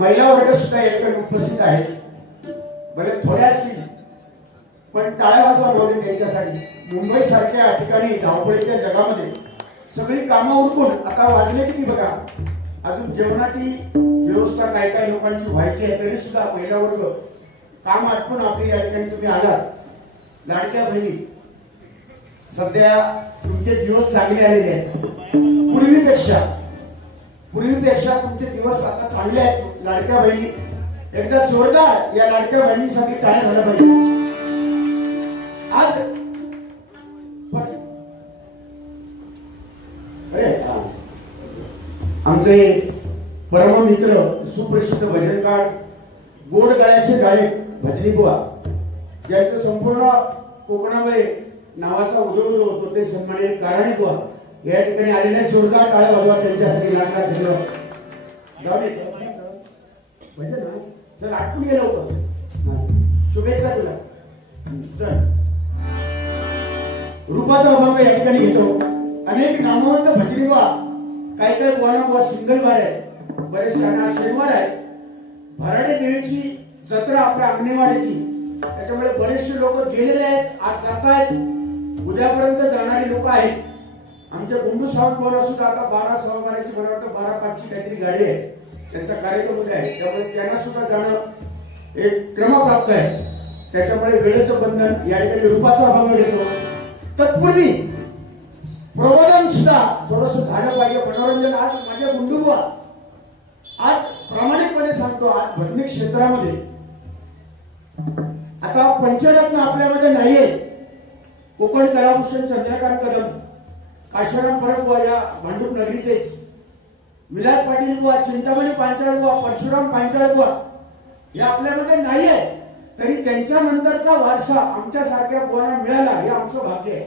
महिला वर्ग सुद्धा या ठिकाणी उपस्थित आहेत. भले थोड्या असतील पण टाळ्या वाजवा लावले त्यांच्यासाठी. मुंबई सारख्या ठिकाणी धावपळीच्या जगामध्ये सगळी कामं उरकून आता वाजले किती बघा. अजून जेवणाची व्यवस्था काही काही लोकांची व्हायची आहे तरी सुद्धा महिला वर्ग काम आटपून आपली या ठिकाणी तुम्ही आलात. लाडक्या बहिणी सध्या तुमचे दिवस चांगले आलेले आहेत. पूर्वीपेक्षा पूर्वीपेक्षा तुमचे दिवस आता चांगले आहेत. लाडक्या बहिणी. एकदा जोरदार या लाडक्या बहिणीसाठी टाळ्या झाल्या पाहिजे. आज आमचे अरे, मित्र सुप्रसिद्ध भजनकार गोड गायचे गायक भजनी बुवा. ज्यांचं संपूर्ण कोकणामध्ये नावाचा उदय होतो ते सन्मानित कारणी बुवा. या ठिकाणी आलेल्या जोरदार टाळ्या वाजवा त्यांच्यासाठी लागणार दिलं जाऊ ना? चल आटून गेलं होतं शुभेच्छा तुला. चल. रूपाचा अभाव या ठिकाणी घेतो. अनेक नामवंत भजनी काही काही बुवाना बुवा सिंगल बार आहे बरेच शरणा शनिवार आहे भराडे देवीची जत्रा आपल्या अंगणेवाडीची त्याच्यामुळे बरेचसे लोक गेलेले आहेत आज जात आहेत. उद्यापर्यंत जाणारी लोक आहेत. आमच्या गुंडू सावंत बोला सुद्धा आता बारा सहा बाराची मला वाटतं बारा पाचची काहीतरी गाडी आहे. त्यांचा कार्यक्रम उद्या आहे. त्यामुळे त्यांना सुद्धा जाणं एक क्रमप्राप्त आहे. त्याच्यामुळे वेळेचं बंधन या ठिकाणी रूपाचा अभंग घेतो तत्पूर्वी प्रबोधन सुद्धा थोडस झालं पाहिजे. मनोरंजन आज माझ्या गुंडुबा आज प्रामाणिकपणे सांगतो आज भजनी क्षेत्रामध्ये. आता पंचरत्न आपल्यामध्ये नाहीये. कोकण कलाभूषण चंद्रकांत कदम काशाराम परब या भांडूप नगरीचेच. विलास पाटील बुवा चिंतामणी पांचाळ बुवा परशुराम पांचाळ बुवा हे आपल्यामध्ये आहे तरी त्यांच्या नंतरचा वारसा आमच्यासारख्या बुवांना मिळाला हे आमचं भाग्य आहे.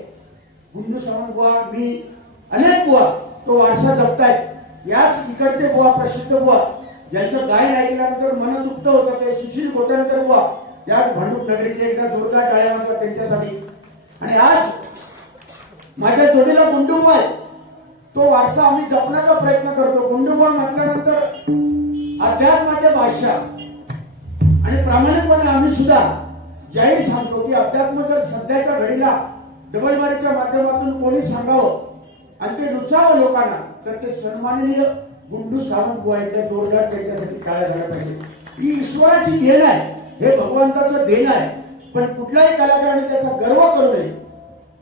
गुंडू सावंत बुवा मी अनेक बुवा तो वारसा जपतायत. याच इकडचे बुवा प्रसिद्ध बुवा ज्यांचं गायन ऐकल्यानंतर मन दुप्त होतं ते सुशील कोटणकर बुवा याच भांडूप नगरीचे एकदा जोरदार टाळ्या वाजवा त्यांच्यासाठी. आणि आज माझ्या जोडीला गुंडुबा आहे तो वारसा आम्ही जपण्याचा प्रयत्न करतो. गुंडुबा म्हटल्यानंतर अध्यात्माच्या भाषा आणि प्रामाणिकपणे आम्ही सुद्धा जाहीर सांगतो की अध्यात्म सध्याच्या घडीला डबलबारीच्या माध्यमातून कोणी सांगावं आणि ते रुचावं लोकांना तर ते सन्माननीय गुंडू सावंत बुवायच्या जोरदार त्याच्यासाठी टाळ्या झाल्या पाहिजे ही ईश्वराची देण आहे हे भगवंताचं देण आहे. पण कुठल्याही कलाकाराने त्याचा गर्व करू नये.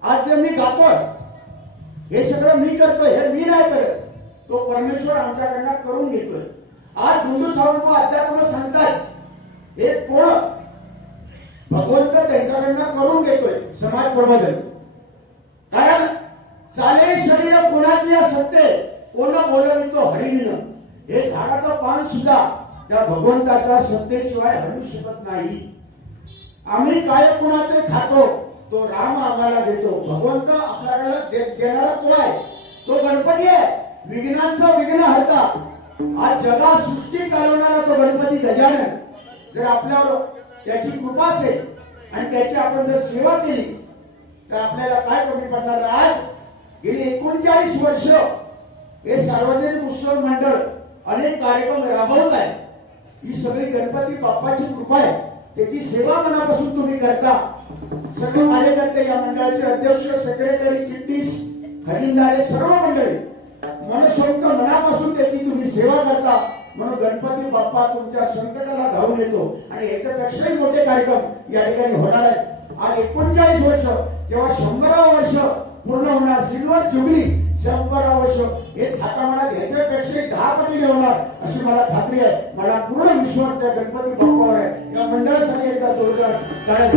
आज जे मी गातोय हे सगळं मी करतोय हे मी नाही करत. तो परमेश्वर आमच्याकडनं करून घेतोय. आज गुंडू सावंत अध्यात्म सांगतात. हे कोण? भगवंत त्यांच्याकडनं करून घेतोय समाज प्रबोधन. कारण चाले शरीर कोणाची या सत्ते? कोण बोलवितो हरिण हे झाडाचं पान सुद्धा त्या भगवंताच्या सत्तेशिवाय हलू शकत नाही. आम्ही काय कुणाचे खातो? तो राम आम्हाला देतो. भगवंत आपल्याला देणारा तो आहे. तो गणपती आहे. विघ्नांचा विघ्न हरता हा जगा सृष्टी चालवणारा तो गणपती गजानन. जर आपल्यावर त्याची कृपा असेल आणि त्याची आपण जर सेवा केली तर आपल्याला काय कमी पडणार? आज गेली एकोणचाळीस वर्ष हे सार्वजनिक उत्सव मंडळ अनेक कार्यक्रम राबवत आहे. ही सगळी गणपती बाप्पाची कृपा आहे. त्याची सेवा मनापासून तुम्ही करता. सर्व कार्यकर्ते या मंडळाचे अध्यक्ष सेक्रेटरी चिटणीस खजिनदारे सर्व मंडळी मनसोक्त मनापासून त्याची तुम्ही सेवा करता म्हणून गणपती बाप्पा तुमच्या संकटाला धावून येतो. आणि याच्यापेक्षाही मोठे कार्यक्रम या ठिकाणी होणार आहेत. आज एकोणचाळीस वर्ष किंवा शंभरावं वर्ष पूर्ण होणार. सिल्वर जुबली शंभरावं वर्ष. हे थाटा मला ह्याच्यापेक्षाही दहा पटीने होणार अशी मला खात्री आहे. मला पूर्ण विश्वास त्या गणपती बाप्पावर आहे. या मंडळासाठी एकदा जोरदार टाळ्या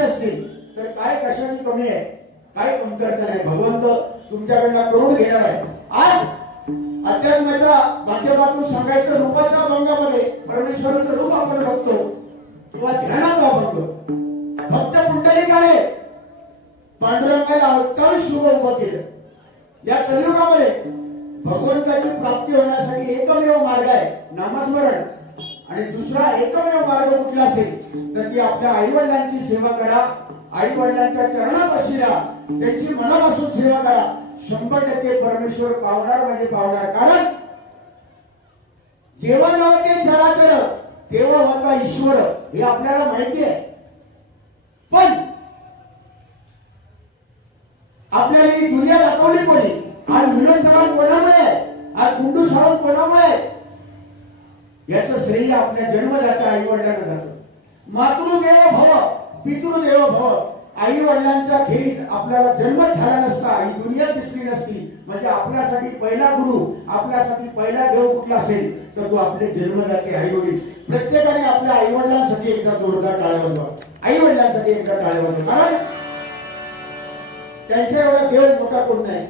ऐंशी असतील? तर काय कशाची कमी आहे? काय कमतरता नाही भगवंत तुमच्याकडनं करून घेणार आहे. आज अध्यात्माच्या माध्यमातून सांगायचं रूपाच्या अभंगामध्ये परमेश्वराचं रूप आपण बघतो. किंवा ध्यानाचा अभंग फक्त पुंडलिकाने पांडुरंगाला अठ्ठावीस शुभ उभं केलं. या कलियुगामध्ये भगवंताची प्राप्ती होण्यासाठी एकमेव मार्ग आहे नामस्मरण. आणि दुसरा एकमेव मार्ग कुठला असेल तर ती आपल्या आई वडिलांची सेवा करा. आई वडिलांच्या चरणापाशी राहा. त्यांची मनापासून सेवा करा. शंभर टक्के परमेश्वर पावणार म्हणजे पावणार. कारण जेव्हा नव्हते चराचर तेव्हा होता ईश्वर हे आपल्याला माहिती आहे. पण आपल्याला ही दुनिया दाखवली कोणी? आज विनोद सावंत कोणामुळे आहे? आज गुंडू सावंत कोणामुळे आहे? याचं श्रेय आपल्या जन्मदात्या आई वडिलांना जातं. मातृदेव भव पितृदेव भव. आई वडिलांचा खेरीज आपल्याला जन्म झाला नसता ही दुनिया दिसली नसती. म्हणजे आपल्यासाठी पहिला गुरु आपल्यासाठी पहिला देव कुठला असेल तर तो आपले जन्मदाते आई वडील प्रत्येकाने आपल्या आई वडिलांसाठी एकदा जोरदार टाळ्या आई वडिलांसाठी एकदा टाळ्या वाजवा कारण त्यांच्या एवढा देव मोठा कोण नाही?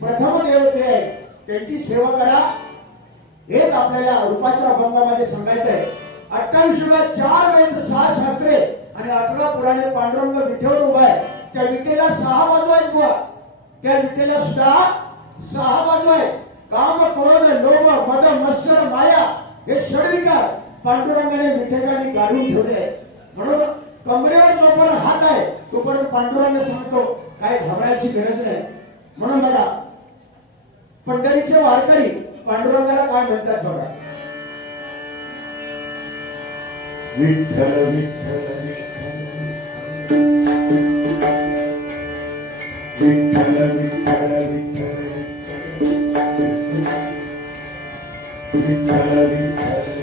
प्रथम देव ते आहे. त्यांची सेवा करा. हेच आपल्याला रूपाच्या अभंगामध्ये सांगायचं आहे. अठ्ठावीसला चार वेद सहा शास्त्रे आणि अठरा पुराणे पांडुरंग विठेवर उभा आहे. त्या विठेला सहा बाजू आहेत बुवा. त्या विठेला सुद्धा सहा बाजू आहेत. काम क्रोध लोभ मद मत्सर माया हे षडविकार पांडुरंगाने विठेकांनी गाडून ठेवले म्हणून कमरेवर जोपर्यंत हात आहे तोपर्यंत पांडुरंग सांगतो काय घाबरायची गरज नाही. म्हणून बघा पंढरीचे वारकरी पांडुरंगाला काय म्हणतात बघा विठ्ठल विठ्ठल विठ्ठल विठ्ठल विठ्ठल तुळशी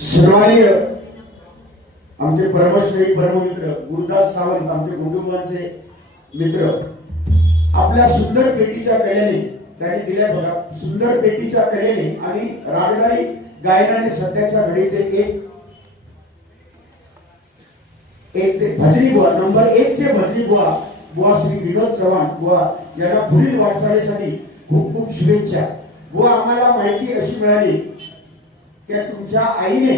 सन्माननीय आमचे परमश्री परममित्र गुरुदास सावंत आमचे कुटुंबांचे मित्र आपल्या सुंदर पेटीच्या कलेने त्यांनी दिल्या बघा सुंदर पेटीच्या कलेने आणि रागदारी गायनाने सध्याच्या घडीचे एक एक ते भजनी बुवा नंबर एक चे भजनी बुवा बुवा श्री विनोद चव्हाण बुवा यांना पुढील वाटचालीसाठी खूप खूप शुभेच्छा. बुवा आम्हाला माहिती अशी मिळाली त्या तुमच्या आईने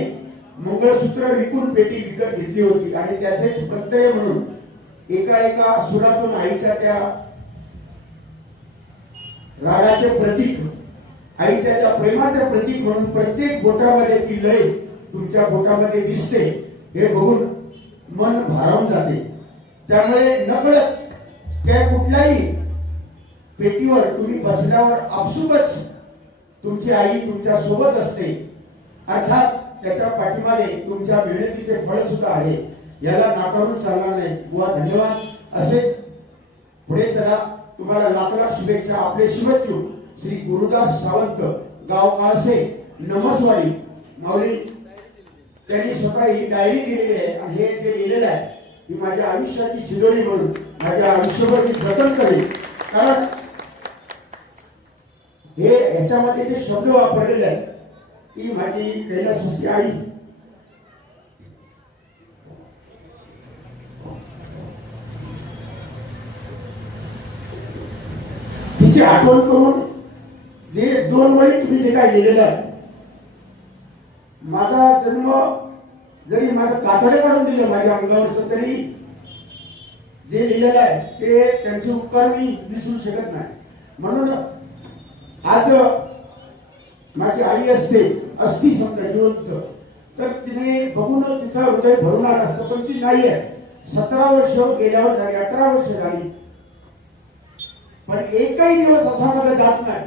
मंगळसूत्र विकून पेटी विकत घेतली होती. आणि त्याचेच प्रत्यय म्हणून एका एका सुरातून आईच्या त्या रागाचे प्रतीक आईच्या त्या प्रेमाचे प्रतीक म्हणून प्रत्येक बोटामध्ये ती लय तुमच्या बोटामध्ये दिसते हे बघून मन भारावून जाते. त्यामुळे नकळत त्या कुठल्याही पेटीवर तुम्ही बसल्यावर आपसुकच तुमची आई तुमच्यासोबत असते. अर्थात त्याच्या पाठीमागे तुमच्या मेहनतीचे फळ सुद्धा आहे. याला नाकारून चालणार नाही. बुवा धन्यवाद. असे पुढे चला. तुम्हाला लाख लाख शुभेच्छा. आपले शिवच्चू श्री गुरुदास सावंत गाव काळसे नमस्वारी. माऊली त्यांनी स्वतः ही डायरी लिहिलेली आहे आणि हे जे लिहिलेलं आहे ही माझ्या आयुष्याची शिदोरी म्हणून माझ्या आयुष्यभर मी जतन करेल कारण हे ह्याच्यामध्ये जे शब्द वापरलेले आहेत ती माझी कैलासवासी आई तिची आठवण करून जे दोन वळी तुम्ही जे काय लिहिलेलं आहे माझा जन्म जरी माझं कातडे काढून दिलं माझ्या अंगावरच तरी जे लिहिलेलं आहे ते त्यांचे उपकार मी विसरू शकत नाही. म्हणून आज माझी आई असते असती समजा जिवंत. तर तिने बघून तिचा हृदय भरणार असतं पण ती नाही आहे सतरा वर्ष गेल्यावर झाली अठरा वर्ष झाली. पण एकही दिवस असा मला जात नाही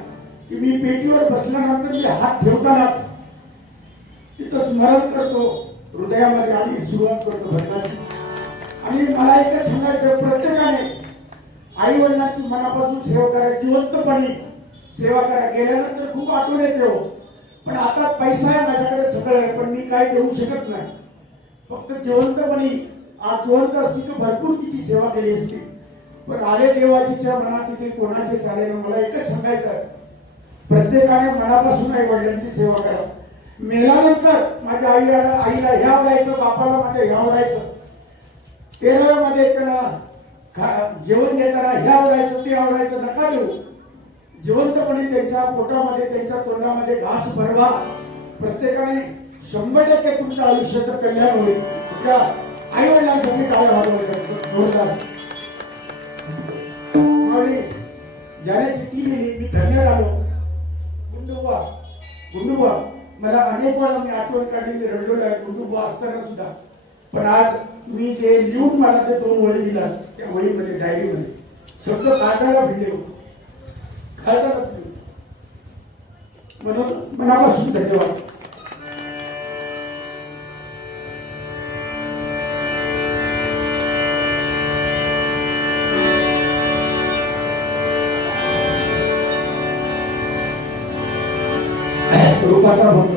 की मी पेटीवर बसल्यानंतर मी हात ठेवतानाच तिथं स्मरण करतो हृदयामध्ये आम्ही सुरुवात करतो भजनाची. आणि मला एकच सांगायचं प्रत्येकाने आई वडिलांची मनापासून सेवा करा जिवंतपणे सेवा करा. गेल्यानंतर खूप आठवण येते हो. पण आता पैसा आहे माझ्याकडे सगळं आहे पण मी काय देऊ शकत नाही. फक्त जिवंतपणी आज जिवंत असती तर भरपूर तिची सेवा केली असती. पण आले देवाजीच्या मनात तिथे कोणाचे चालेल मला एकच सांगायचं आहे. प्रत्येकाने मनापासून आई वडिलांची सेवा करा. मेल्यानंतर माझ्या आई आईला ह्या आवडायचं बापाला माझ्या ह्याव आवडायचं तेराव्यामध्ये त्यांना खा- जेवण देताना ह्या आवडायचं ते आवडायचं नका देऊ. जिवंतपणे त्यांच्या पोटामध्ये त्यांच्या तोंडामध्ये घास भरवा. प्रत्येकाने शंभर टक्के तुमच्या आयुष्याचं कल्याण होईल. त्या आई वडिलांसाठी काय व्हावं आणि ज्याने चिठ्ठी लिहिली मी धन्य झालो. गुंडुबा गुंडुबा मला अनेक वेळा मी आठवण काढली मी रडलेलो आहे गुंडुबा असताना सुद्धा. पण आज तुम्ही जे लिहून मला ते दोन वळी दिला त्या वळीमध्ये डायरीमध्ये शब्द काढायला भिडले होते. काढायला भिडले म्हणून मनापासून धन्यवाद रूपाचा भक्त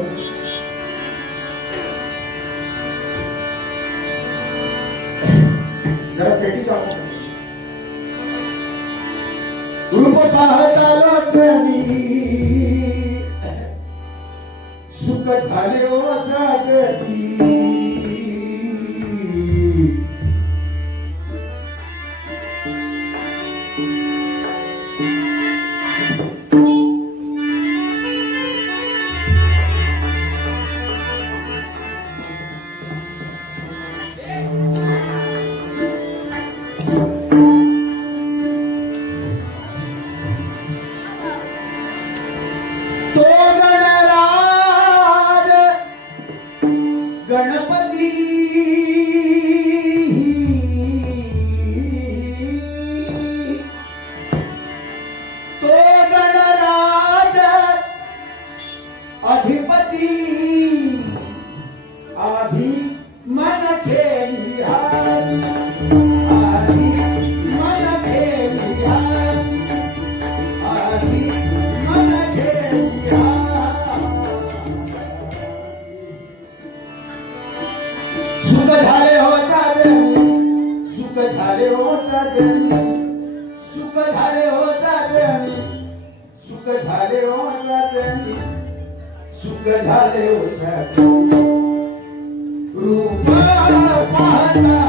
सुख झाले ओ सागरी झाले होता त्यांनी. सुख झाले होता त्यांनी. सुख झाले होता त्यांनी. सुख झाले होता रूप पाहता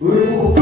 의고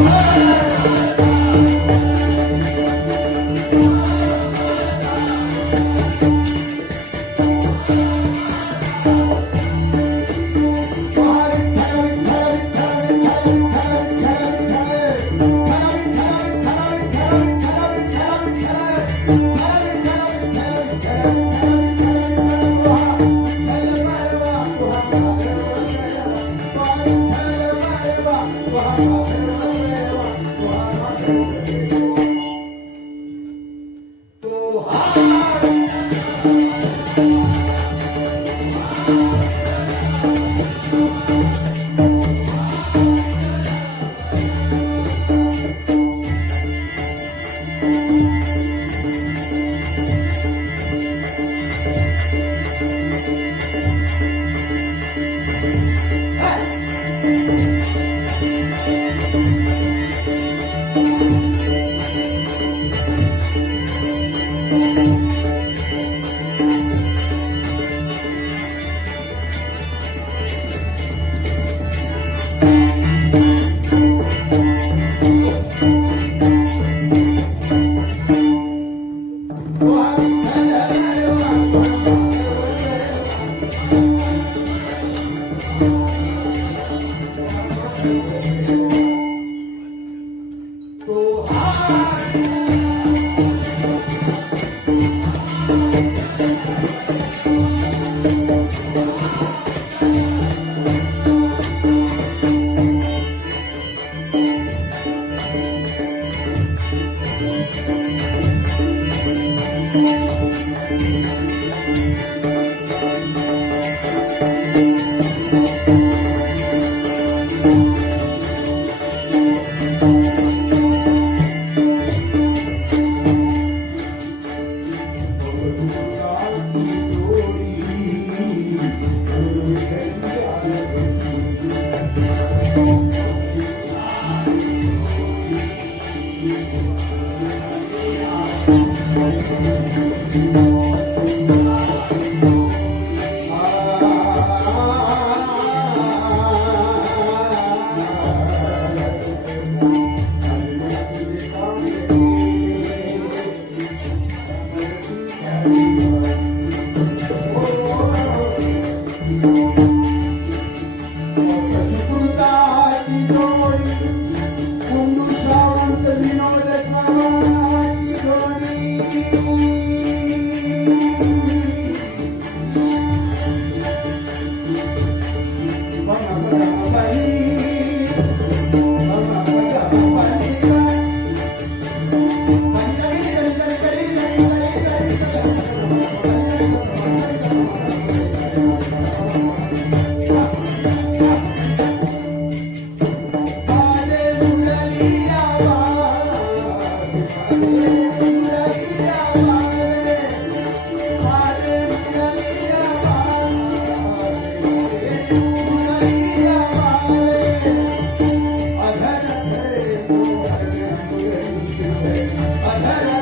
Amen.